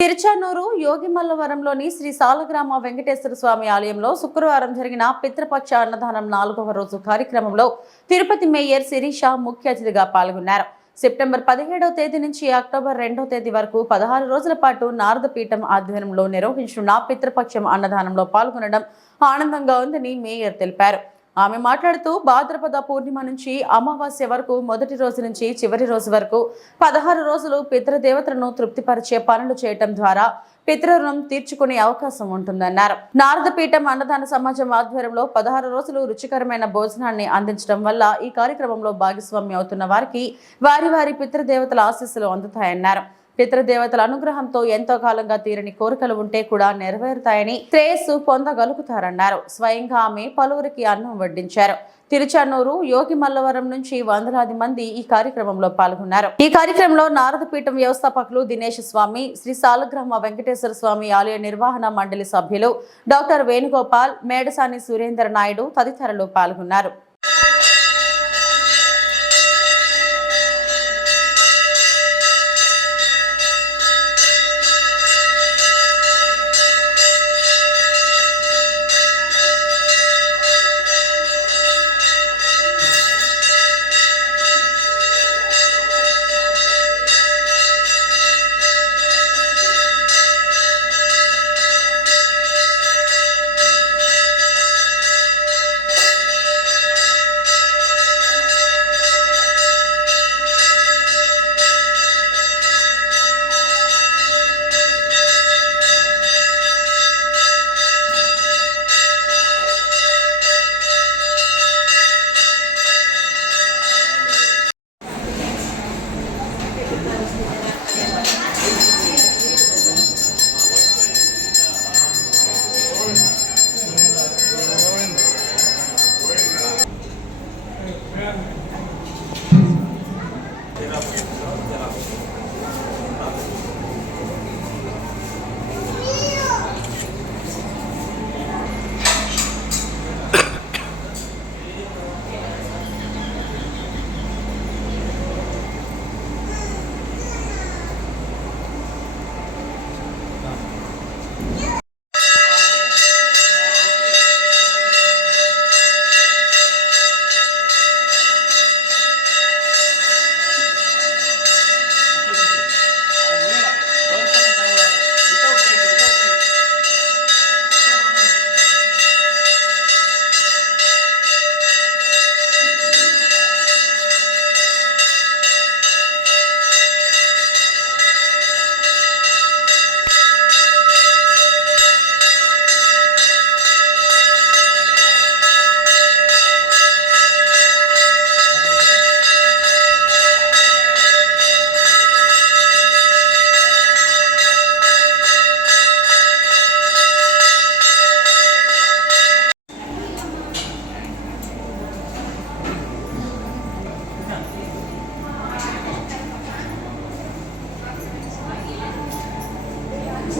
తిరుచానూరు యోగిమల్లవరంలోని శ్రీ సాలగ్రామ వెంకటేశ్వర స్వామి ఆలయంలో శుక్రవారం జరిగిన పితృపక్ష అన్నదానం 4వ రోజు కార్యక్రమంలో తిరుపతి మేయర్ శిరీష ముఖ్య అతిథిగా పాల్గొన్నారు. సెప్టెంబర్ 17వ తేదీ నుంచి అక్టోబర్ 2వ తేదీ వరకు 16 రోజుల పాటు నారదపీఠం ఆధ్వర్యంలో నిర్వహించిన పితృపక్షం అన్నదానంలో పాల్గొనడం ఆనందంగా ఉందని మేయర్ తెలిపారు. ఆమె మాట్లాడుతూ భాద్రపద పూర్ణిమ నుంచి అమావాస్య వరకు మొదటి రోజు నుంచి చివరి రోజు వరకు 16 రోజులు పితృదేవతలను తృప్తిపరిచే పనులు చేయటం ద్వారా పితృరుణం తీర్చుకునే అవకాశం ఉంటుందన్నారు. నారదపీఠం అన్నదాన సమాజం ఆధ్వర్యంలో 16 రోజులు రుచికరమైన భోజనాన్ని అందించడం వల్ల ఈ కార్యక్రమంలో భాగస్వామ్యం అవుతున్న వారికి వారి వారి పితృదేవతల ఆశీస్సులు అందుతాయన్నారు. పితృదేవతల అనుగ్రహంతో ఎంతో కాలంగా తీరని కోరికలు ఉంటే కూడా నెరవేరుతాయని శ్రేయస్సు పొందగలుగుతారన్నారు. స్వయంగా ఆమె పలువురికి అన్నం వడ్డించారు. తిరుచానూరు యోగిమల్లవరం నుంచి వందలాది మంది ఈ కార్యక్రమంలో పాల్గొన్నారు. ఈ కార్యక్రమంలో నారదపీఠం వ్యవస్థాపకులు దినేష్ స్వామి, శ్రీ సాలగ్రామ వెంకటేశ్వర స్వామి ఆలయ నిర్వహణ మండలి సభ్యులు డాక్టర్ వేణుగోపాల్, మేడసాని సురేంద్ర నాయుడు తదితరులు పాల్గొన్నారు.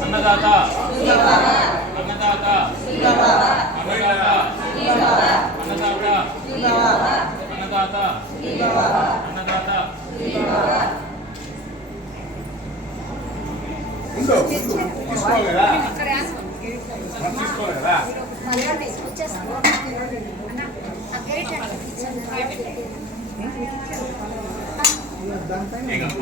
అన్నదాత అన్నదాత అన్నదాత అన్నదాత అన్నదాత అన్నదాత మేడం